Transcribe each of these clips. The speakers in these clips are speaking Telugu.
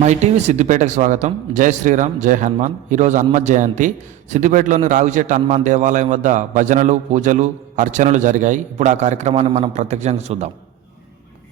మా సిద్దిపేటకు స్వాగతం. జై శ్రీరామ్ జై హనుమాన్. ఈరోజు హనుమత్ జయంతి. సిద్దిపేటలోని రావిచెట్టు హనుమాన్ దేవాలయం వద్ద భజనలు పూజలు అర్చనలు జరిగాయి. ఇప్పుడు ఆ కార్యక్రమాన్ని మనం ప్రత్యక్షంగా చూద్దాం.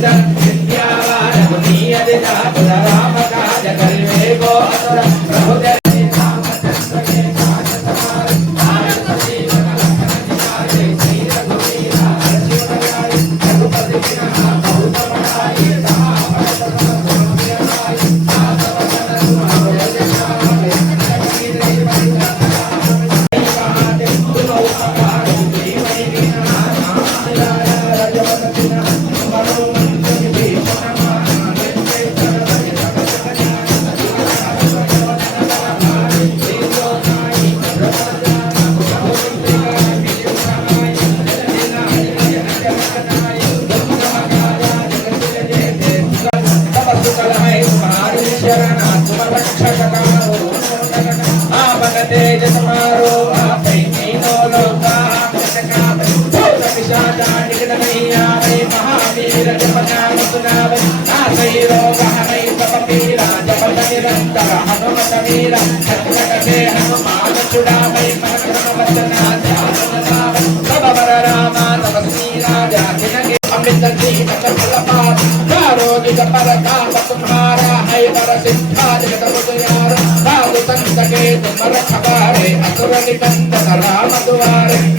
Gracias. संहार है वर सिद्धा जगदमुदयार साधु संत के तुम रखबारे असुर निकंद राम द्वारे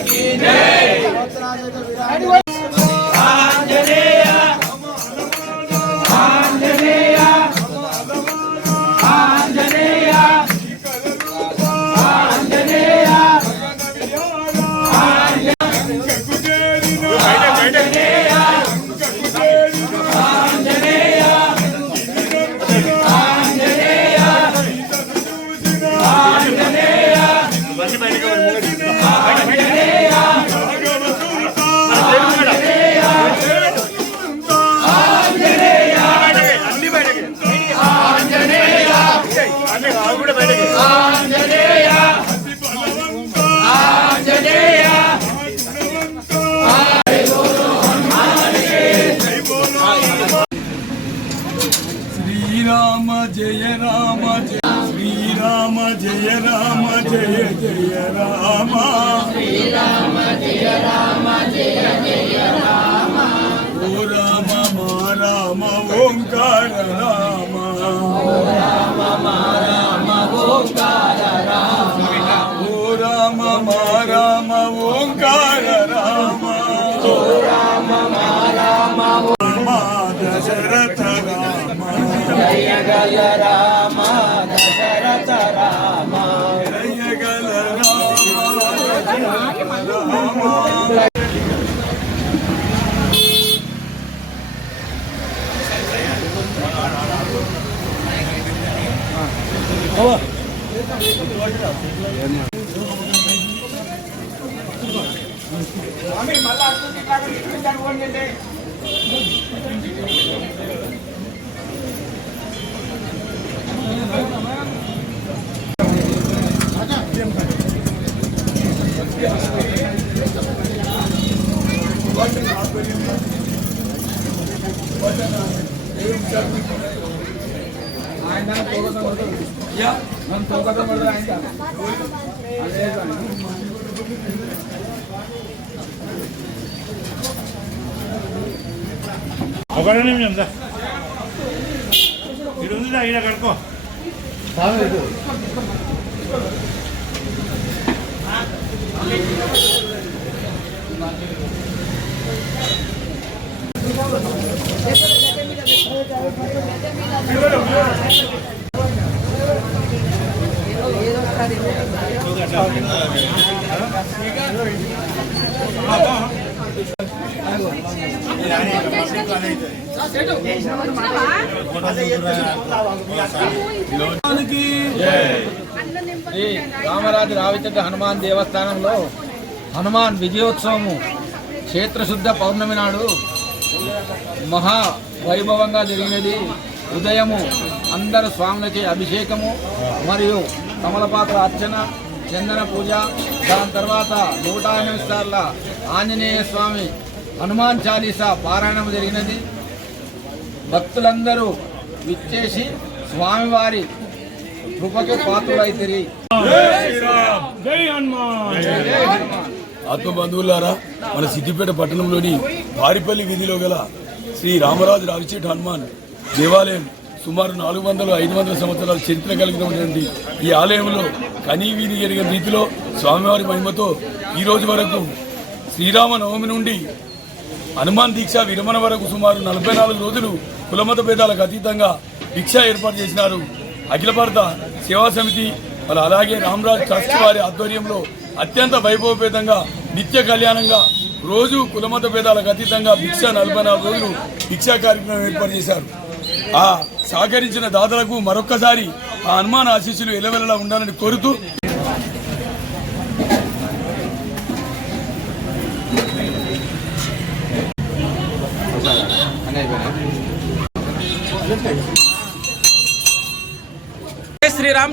की जय జయ రామ జయ జయ రామ. శ్రీరామ జయ రామ జయ జయ రామ ఓ రామ మా రామ ఓంకార రామ. ఓ రామ మా రామ ఓంకార రామ. ఓ రామ మా రామ ఓంకార రామ ఓ రామ మా రామ దశరథ రామ జయ జయగల రామ. Come on. 가라냅니다. 이런데다 이래 갈 거. 다음에 그. 아, శ్రీ రామరాజు రావిచెట్టు హనుమాన్ దేవస్థానంలో హనుమాన్ విజయోత్సవము క్షేత్రశుద్ధ పౌర్ణమి నాడు మహా వైభవంగా జరిగినది. ఉదయము అందరు స్వాములకి అభిషేకము మరియు కమలపాత్ర అర్చన చందన పూజ. దాని తర్వాత నూట ఎనిమిది సార్ల ఆంజనేయ స్వామి హనుమాన్ చాలీసా పారాయణం జరిగినది. భక్తులందరూ విచ్చేసి స్వామివారి కృపకు పాత్రులైతిరి. జై హనుమాన్. ఆత్మ బంధువులారా మన సిద్దిపేట పట్టణంలోని వారిపల్లి వీధిలో గల శ్రీ రామరాజు రావిచేటి హనుమాన్ దేవాలయం సుమారు నాలుగు వందలు ఐదు వందల సంవత్సరాల చరిత్ర కలిగినటువంటి ఈ ఆలయంలో కనీ వీధి జరిగిన రీతిలో స్వామివారి మహిమతో ఈ రోజు వరకు శ్రీరామ నవమి నుండి హనుమాన్ దీక్ష విరమణ వరకు సుమారు నలభై నాలుగు రోజులు కులమత భేదాలకు అతీతంగా దీక్ష ఏర్పాటు చేసినారు. అఖిల భారత సేవా సమితి మరి అలాగే రామరాజ్ ట్రస్ట్ వారి ఆధ్వర్యంలో అత్యంత వైభవపేతంగా నిత్య కళ్యాణంగా రోజు కులమత భేదాలకు అతీతంగా భిక్ష నలభై నాలుగు రోజులు భిక్షా కార్యక్రమం ఏర్పాటు చేశారు. ఆ సహకరించిన దాతలకు మరొక్కసారి ఆ హనుమాన్ ఆశీస్సులు ఎలవెలలా ఉండాలని కోరుతూ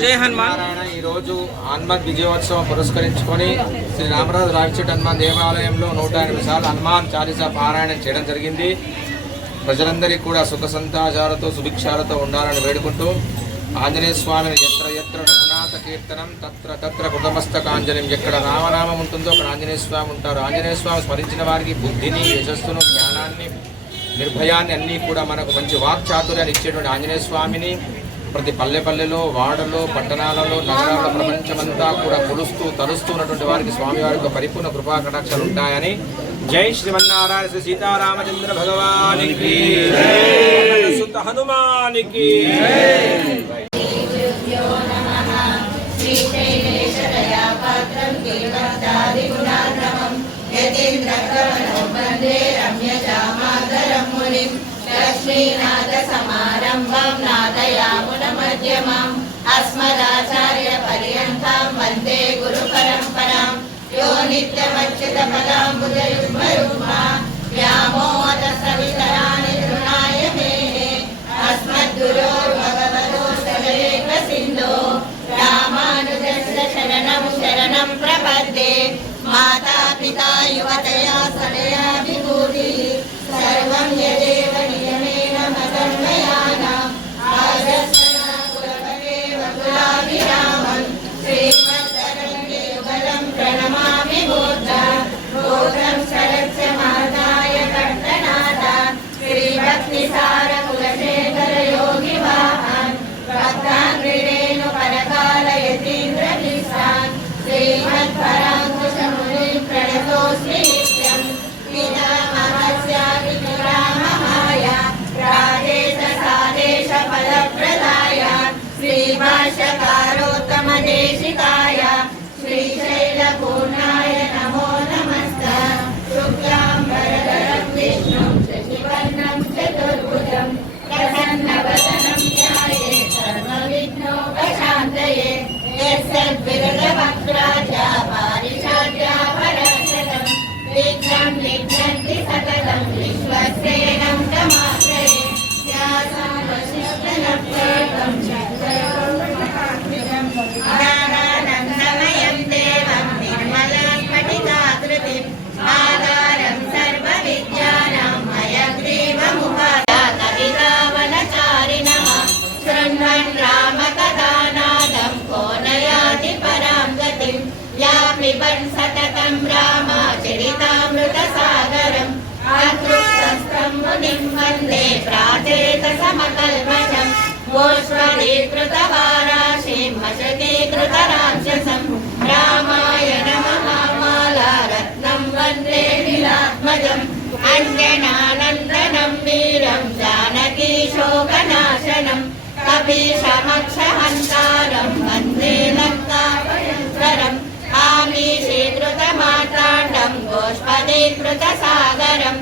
జై హనుమాన్. ఈరోజు హనుమాన్ విజయోత్సవం పురస్కరించుకొని శ్రీ రామరాజు రావిచెట్టు హనుమాన్ దేవాలయంలో నూట ఎనిమిది సార్లు హనుమాన్ చాలీసా పారాయణం చేయడం జరిగింది. ప్రజలందరికీ కూడా సుఖ సంతాచాలతో సుభిక్షాలతో ఉండాలని వేడుకుంటూ ఆంజనేయ స్వామిని ఎత్ర ఎత్ర రఘునాథ కీర్తనం తత్ర తత్ర కృతమస్తకాంజలిం ఎక్కడ రామనామం ఉంటుందో అక్కడ ఆంజనేయ స్వామి ఉంటారు. ఆంజనేయ స్వామి స్మరించిన వారికి బుద్ధిని యశస్సును జ్ఞానాన్ని నిర్భయాన్ని అన్నీ కూడా మనకు మంచి వాక్చాతుర్యాన్ని ఇచ్చేటువంటి ఆంజనేయ స్వామిని ప్రతి పల్లె పల్లెలో వాడలో పట్టణాలలో నగరాల్లో ప్రపంచమంతా కూడా కొలుస్తూ తలుస్తూ ఉన్నటువంటి వారికి స్వామివారి యొక్క పరిపూర్ణ కృపా కటాక్షాలు ఉంటాయని జై శ్రీమన్నారాయణ శ్రీ సీతారామచంద్ర భగవానికి సుత హనుమానికి. లక్ష్మీనాథసమారంభం నాదయామునమధ్యమం అస్మదాచార్య పర్యంతం వందే గురు పరంపరాం యో నిత్యమచ్యుత పదాంబుజయుగ్మరుగ్మా వ్యామోద సవితరాని తృణాయ మే అస్మద్గురోర్భగవతో సగరేక సింధో రామానుజస్య శరణం శరణం ప్రపద్ये మాతా పితా యువతయా वन्दे प्राचेतसमकल्मषम् गोष्वरीकृतवाराशिं मशकीकृतराक्षसम् रामायणमहामाला रत्नं वन्दे नीलात्मजम् अञ्जनानन्दनं वीरं जानकी शोकनाशनं कपीशमक्षहन्तारं वन्दे लङ्काभयङ्करम् आमीशीकृतमार्ताण्डं गोष्पदीकृतसागरम्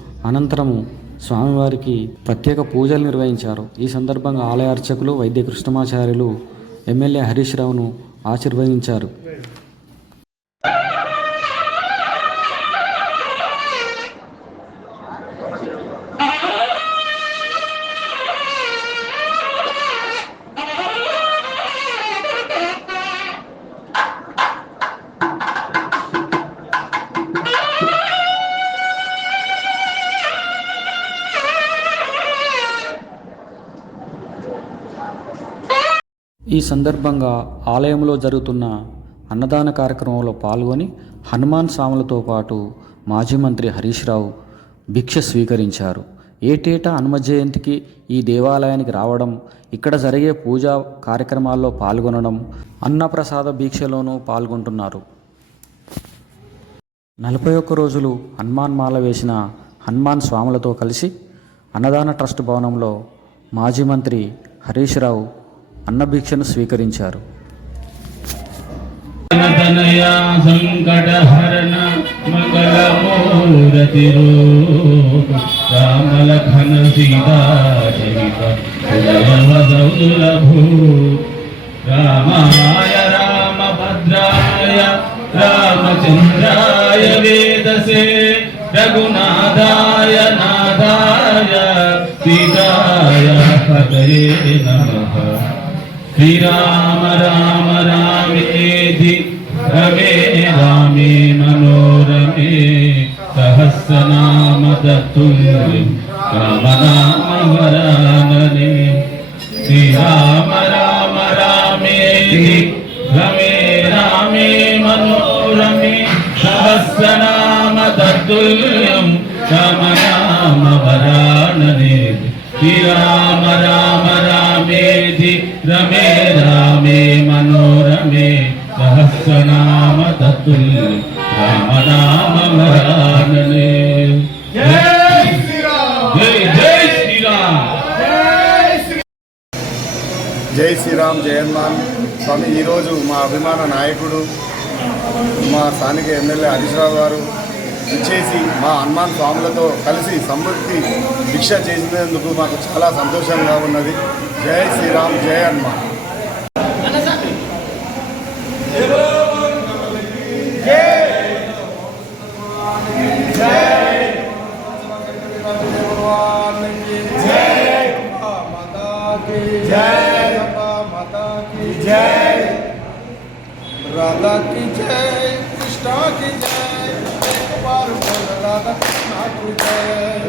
అనంతరము స్వామివారికి ప్రత్యేక పూజలు నిర్వహించారు. ఈ సందర్భంగా ఆలయ అర్చకులు వైద్య కృష్ణమాచార్యులు ఎమ్మెల్యే హరీష్ రావును ఆశీర్వదించారు. ఈ సందర్భంగా ఆలయంలో జరుగుతున్న అన్నదాన కార్యక్రమంలో పాల్గొని హనుమాన్ స్వాములతో పాటు మాజీ మంత్రి హరీష్ రావు భిక్ష స్వీకరించారు. ఏటేటా హనుమ జయంతికి ఈ దేవాలయానికి రావడం ఇక్కడ జరిగే పూజా కార్యక్రమాల్లో పాల్గొనడం అన్నప్రసాద భిక్షలోనూ పాల్గొంటున్నారు. నలభై ఒక్క రోజులు హనుమాన్ మాల వేసిన హనుమాన్ స్వాములతో కలిసి అన్నదాన ట్రస్ట్ భవనంలో మాజీ మంత్రి హరీష్ రావు అన్నభిక్షను స్వీకరించారు. రామాయ రామభద్రాయ రామచంద్రాయ వేదసే రఘునాథాయ నాథాయ సీతాయ పదయే నమః. శ్రీరామ రామ రామేధి రమే రామే మనోరమే సహస్రనామ తత్తుల్యం రామనామ వరాననే శ్రీరామ రామ రామేధి రమే రామే మనోరమే సహస్రనామ తత్తుల్యం రామనామ వరాననే శ్రీరామ జై శ్రీరామ్. జై జయన్మాన్ స్వామి ఈరోజు మా అభిమాన నాయకుడు మా స్థానిక ఎమ్మెల్యే హరీష్రావు గారు ఇచ్చేసి మా హనుమాన్ స్వాములతో కలిసి సమృద్ధి భిక్ష చేసినందుకు మాకు చాలా సంతోషంగా ఉన్నది. జై శ్రీరామ్ జయ హనుమాన్. happy birthday.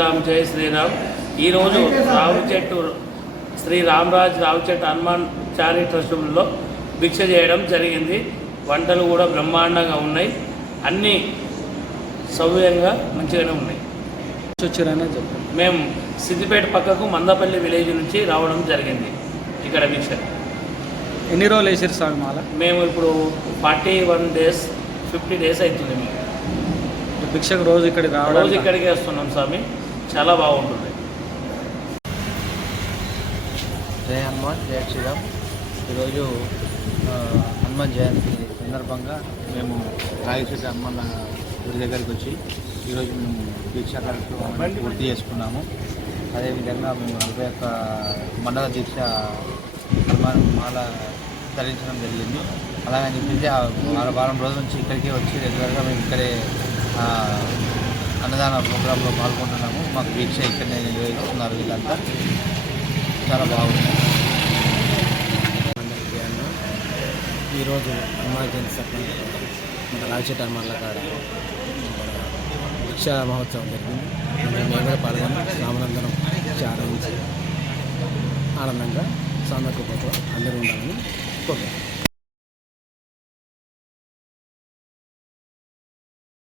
శ్రీరామ్ జై శ్రీరామ్. ఈరోజు రావి చెట్టు శ్రీ రామరాజ్ రావి చెట్టు హనుమాన్ చారీ ట్రస్టులో భిక్ష చేయడం జరిగింది. వంటలు కూడా బ్రహ్మాండంగా ఉన్నాయి. అన్నీ సౌకర్యంగా మంచిగానే ఉన్నాయి. వచ్చారనే చెప్పండి. మేము సిద్దిపేట పక్కకు మందపల్లి విలేజ్ నుంచి రావడం జరిగింది. ఇక్కడ భిక్ష. ఎన్ని రోజులు వేసారు స్వామి మాల? మేము ఇప్పుడు forty one days fifty days అవుతుంది మేము భిక్షకు రోజు ఇక్కడికి రోజు రావడం ఇక్కడికి వస్తున్నాం స్వామి. చాలా బాగుంటుంది. జయ హనుమాన్ జయ శ్రీరామ్. ఈరోజు హనుమాన్ జయంతి సందర్భంగా మేము రాయశ్రీ హనుమాన్ గుడి దగ్గరికి వచ్చి ఈరోజు మేము దీక్ష కార్యక్రమం పూర్తి చేసుకున్నాము. అదేవిధంగా మేము నలభై యొక్క మండల దీక్ష హనుమాన్ మాల ధరించడం జరిగింది. అలాగని చెప్పేసి ఆ వారం వారం రోజుల నుంచి ఇక్కడికే వచ్చి రెగ్యులర్గా మేము ఇక్కడే అన్నదాన ప్రోగ్రాంలో పాల్గొంటున్నాము. మాకు దీక్ష ఇక్కడనే నిర్వహిస్తున్నారు వీళ్ళంతా. చాలా బాగుంది. ఈరోజు ఎమర్జెన్సీ జయంతి మన రాజశేఖర హనుమాన్ల కాడ మన మహోత్సవం జరిగింది. మేము కూడా పాల్గొని రామనందనం ఆనందించి ఆనందంగా సామర్థ్యతో అందరూ ఉండాలని కోరుతున్నాం